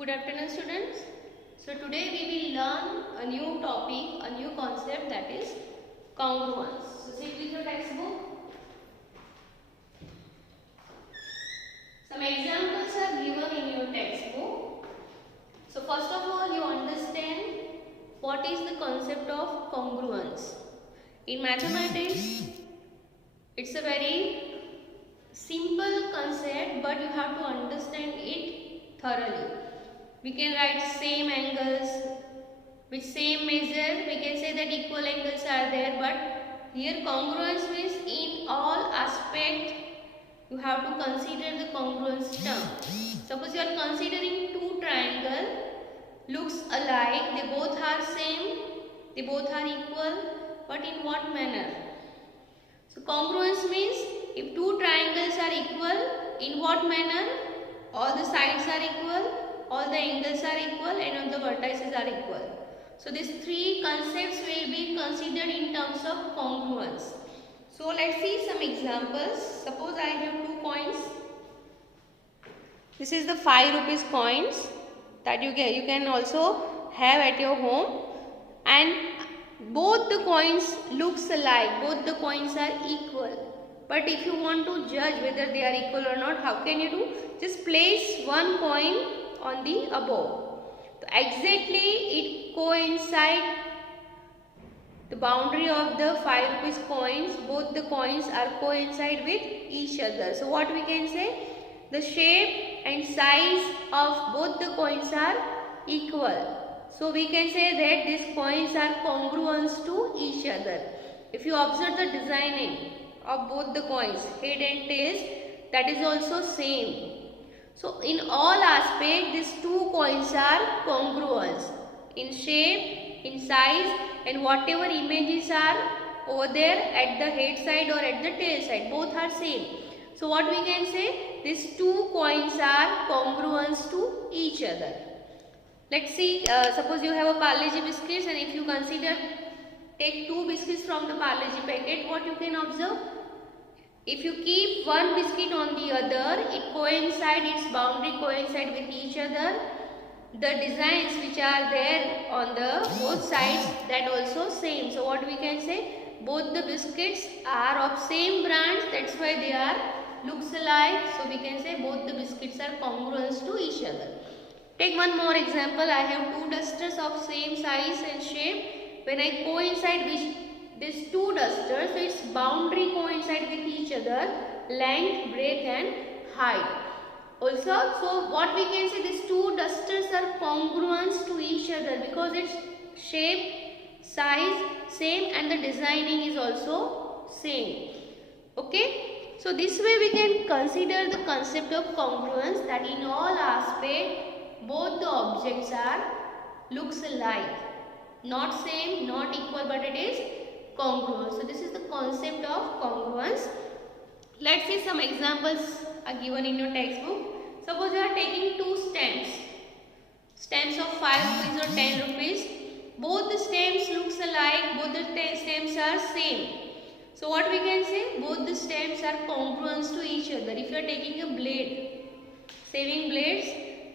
Good afternoon, students. So today we will learn a new topic, a new concept, that is congruence. So sit with your textbook. Some examples are given in your textbook. So first of all, you understand what is the concept of congruence. In mathematics, it's a very simple concept, but you have to understand it thoroughly. We can write same angles with same measure. We can say that equal angles are there, but here congruence means in all aspect you have to consider the congruence term. Suppose you are considering two triangles looks alike, they both are same, they both are equal, but in what manner? So congruence means if two triangles are equal, in what manner? All the sides are equal, all the angles are equal, and all the vertices are equal. So these three concepts will be considered in terms of congruence. So let's see some examples. Suppose I have two coins. This is the 5 rupees coins that you can also have at your home, and both the coins looks alike, both the coins are equal. But if you want to judge whether they are equal or not, how can you do? Just place one coin on the above. So exactly it coincide the boundary of the 5 rupees coins, both the coins are coincide with each other. So what we can say? The shape and size of both the coins are equal. So we can say that these coins are congruent to each other. If you observe the designing of both the coins, head and tails, that is also same. So in all aspects, these two coins are congruent in shape, in size, and whatever images are over there at the head side or at the tail side, both are same. So what we can say? These two coins are congruent to each other. Let's see, suppose you have a Parle-G biscuits, and if you consider, take two biscuits from the Parle-G packet, what you can observe? If you keep one biscuit on the other, it coincide, its boundary coincide with each other. The designs which are there on the both sides, that also same. So what we can say? Both the biscuits are of same brands, that's why they are looks alike. So we can say both the biscuits are congruent to each other. Take one more example. I have two dusters of same size and shape. When I coincide with these two dusters, so its boundary coincide with each other, length, breadth and height. Also, so what we can say, these two dusters are congruent to each other because its shape, size same, and the designing is also same. Okay. So this way we can consider the concept of congruence, that in all aspects both the objects are looks alike, not same, not equal, but it is congruent. So this is the concept of congruence. Let's see some examples are given in your textbook. Suppose you are taking two stamps of 5 rupees or 10 rupees. Both the stamps looks alike, both the stamps are same. So what we can say? Both the stamps are congruent to each other. If you are taking a blade, saving blades,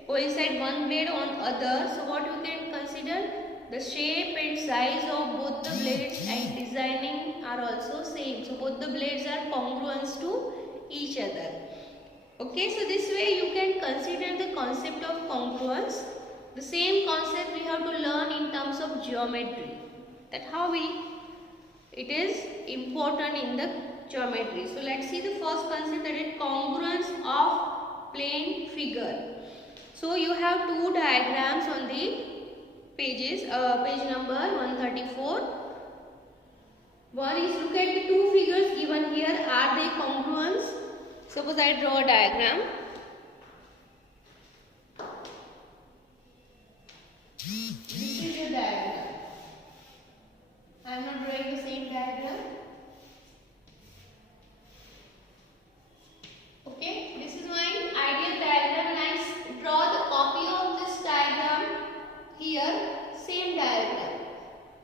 coincide one blade on other. So what you can consider? The shape and size of both the blades and designing are also same. So both the blades are congruent to each other. Okay, so this way you can consider the concept of congruence. The same concept we have to learn in terms of geometry. That how it is important in the geometry. So let's see the first concept, that is congruence of plane figure. So you have two diagrams on the pages, page number 134. One is, look at the two figures given here, are they congruent? Suppose I draw a diagram. This is a diagram. I am not drawing the same diagram. Okay, this is my ideal diagram, and I draw the copy of this diagram here. Same diagram.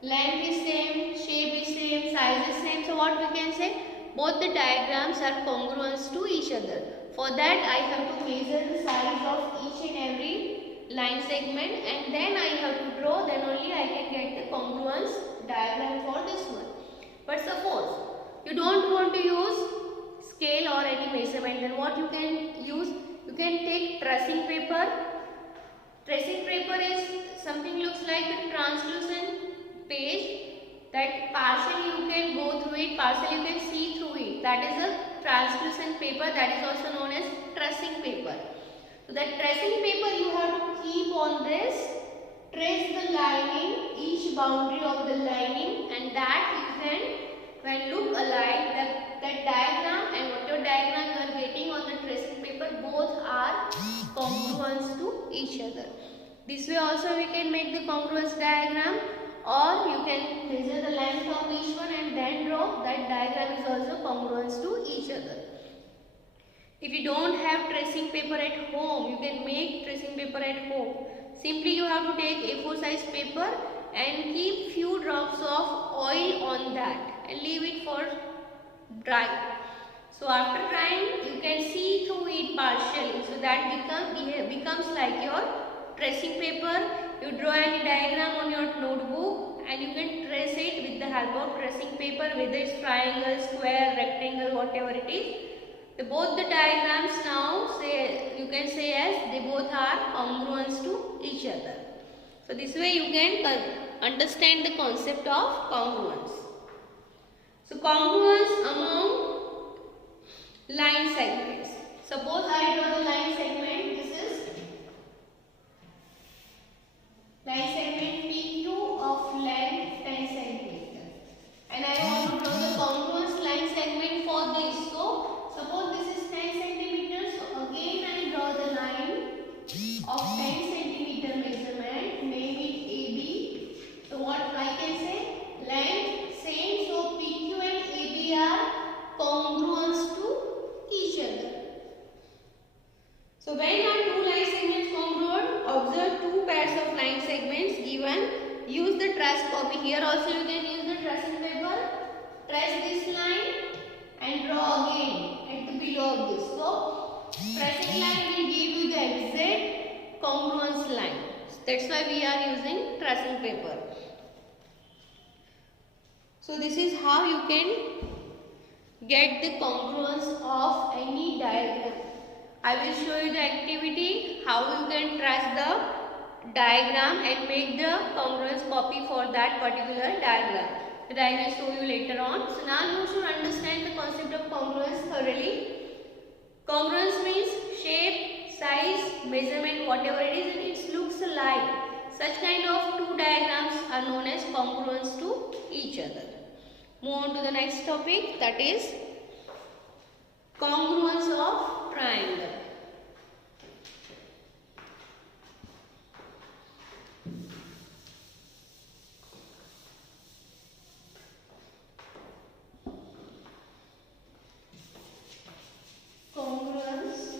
Length is same, shape is same, size is same. So what we can say? Both the diagrams are congruent to each other. For that I have to measure the size of each and every line line segment, and then I have to draw, then only I can get the congruence diagram for this one. But suppose you don't want to use scale or any measurement, then what you can use? You can take tracing paper. Tracing paper is something looks like a translucent page that partially you can go through it, partially you can see through it. That is a translucent paper, that is also known as tracing paper. So that tracing paper you have to keep on this, trace the lining, each boundary of the lining, and that you can, when look alike, that diagram and whatever diagram you are getting on the tracing paper, both are congruent to each other. This way also we can make the congruence diagram, or you can measure the length of each one and then draw. That diagram is also congruent to each other. If you don't have tracing paper at home, you can make tracing paper at home. Simply you have to take A4 size paper and keep few drops of oil on that and leave it for dry. So after drying, you can see through it partially. So that becomes like your tracing paper. You draw any diagram on your notebook and you can trace it with the help of tracing paper, whether it's triangle, square, rectangle, whatever it is. Both the diagrams now you can say as they both are congruent to each other. So this way you can understand the concept of congruence. So congruence among line segments. Suppose I draw the line segment. This is line segment PQ of length 10 cm. And I want to draw the congruence line segment for this. So suppose this is 10 cm. So again I draw the line of 10 cm measurement. Name it AB. So what I can say? Length same. So PQ and AB are congruent to each other. So when are two line segments congruent? Observe two pairs of line segments given. Use the trace copy. Here also you can use the tracing paper. Trace this line and draw again at the below of this. So tracing line will give you the exact congruence line. That's why we are using tracing paper. So this is how you can get the congruence of any diagram. I will show you the activity, how you can trace the diagram and make the congruence copy for that particular diagram. That I will show you later on. So now you should understand the concept of congruence thoroughly. Congruence means shape, size, measurement, whatever it is, and it looks alike. Such kind of two diagrams are known as congruence to each other. Move on to the next topic, that is congruence of triangle. Congruence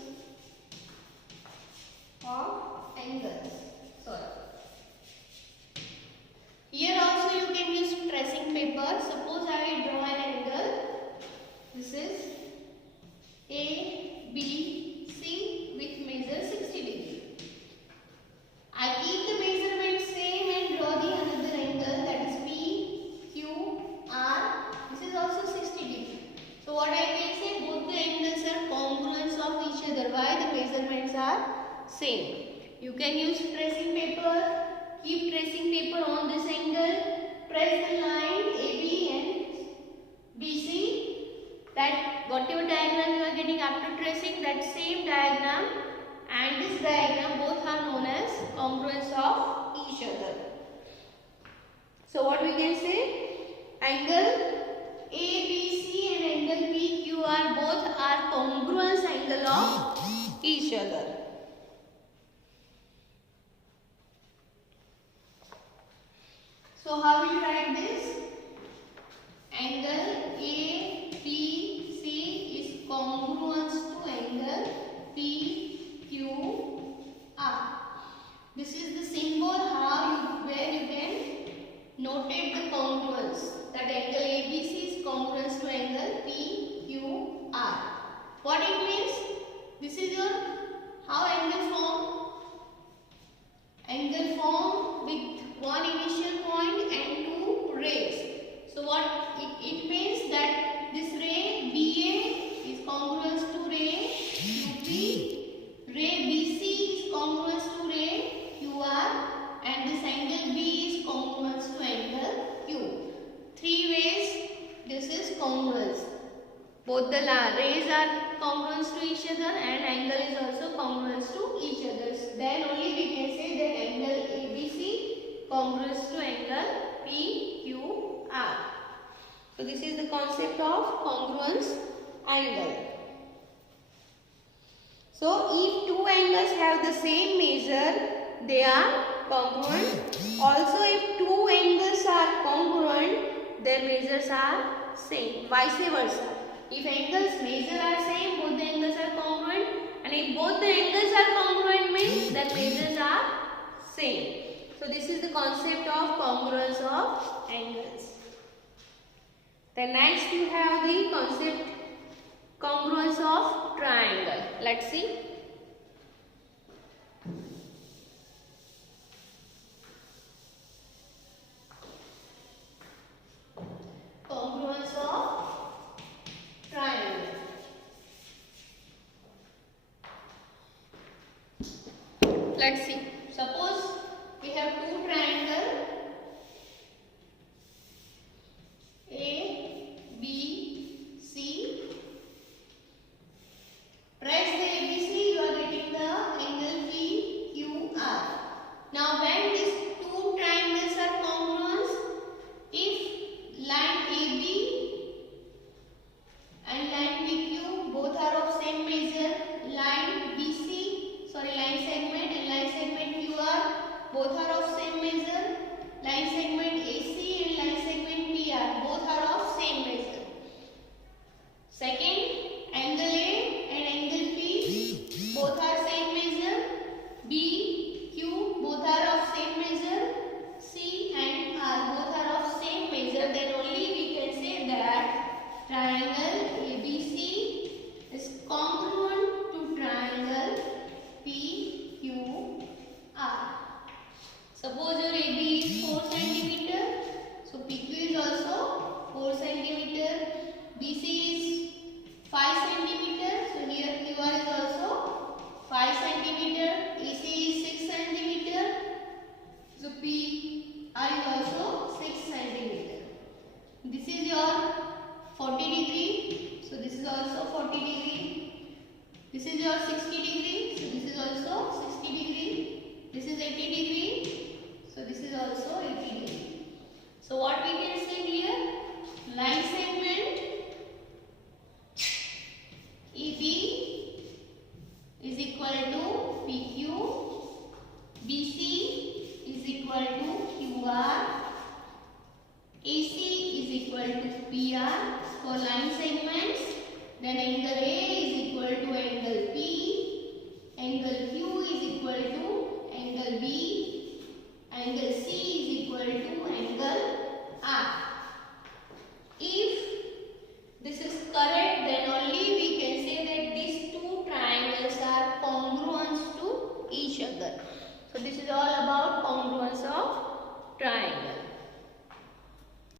of angles. Here also you can use tracing paper. Suppose I draw an angle. This is A, B, C with measure 60 degree. I keep the measurement same and draw the another angle, that is P, Q, R. This is also 60 degree. So what I can say, both the angles are congruent of each other. Why? The measurements are same. You can use tracing paper. Keep tracing paper on this angle. Press the line AB and BC. That whatever diagram you are getting after tracing, that same diagram and this diagram both are known as congruence of each other. So what we can say? Angle ABC and angle PQR both are congruence angle of each other. So how will you write this? Angle ABC is congruent to angle PQR. This is the symbol where you can notate the congruence. That angle ABC is congruent to angle PQR. What it means? This is your congruous to ray QR and this angle B is congruous to angle Q. Three ways this is congruous. Both the rays are congruous to each other and angle is also congruous to each other. Then only we can say that angle ABC congruous to angle PQR. So this is the concept of congruence angle. So if two angles have the same measure, they are congruent. Also if two angles are congruent, their measures are same. Vice versa. If angles measure are same, both the angles are congruent, and if both the angles are congruent means that measures are same. So this is the concept of congruence of angles. Then next you have the concept congruence of triangle. Let's see. Congruence of triangle. Let's see. Suppose we have two triangles A, B, C. Press the ABC, you are getting the angle PQR. Now when these two triangles are congruous, if line AB and line PQ both are of same measure, line segment and line segment QR both are of same measure, line segment AC and line segment PR both are of same measure. Second, angle A and angle P both are same measure, B, Q both are of same measure, C and R both are of same measure, then only we can say that triangle ABC is congruent to triangle PQR. Suppose your AB is 4 cm, so PQ is also 4 cm, BC is 5 cm, so here QR is also 5 cm, AC is 6 cm, so PR is also 6 cm. This is your 40 degree, so this is also 40 degree. This is your 60 degree, so this is also 60 degree. This is 80 degree, so this is also 80 degree. So what we can say here? Line segment EB is equal to PQ, BC is equal to QR, AC is equal to PR for line segments, then angle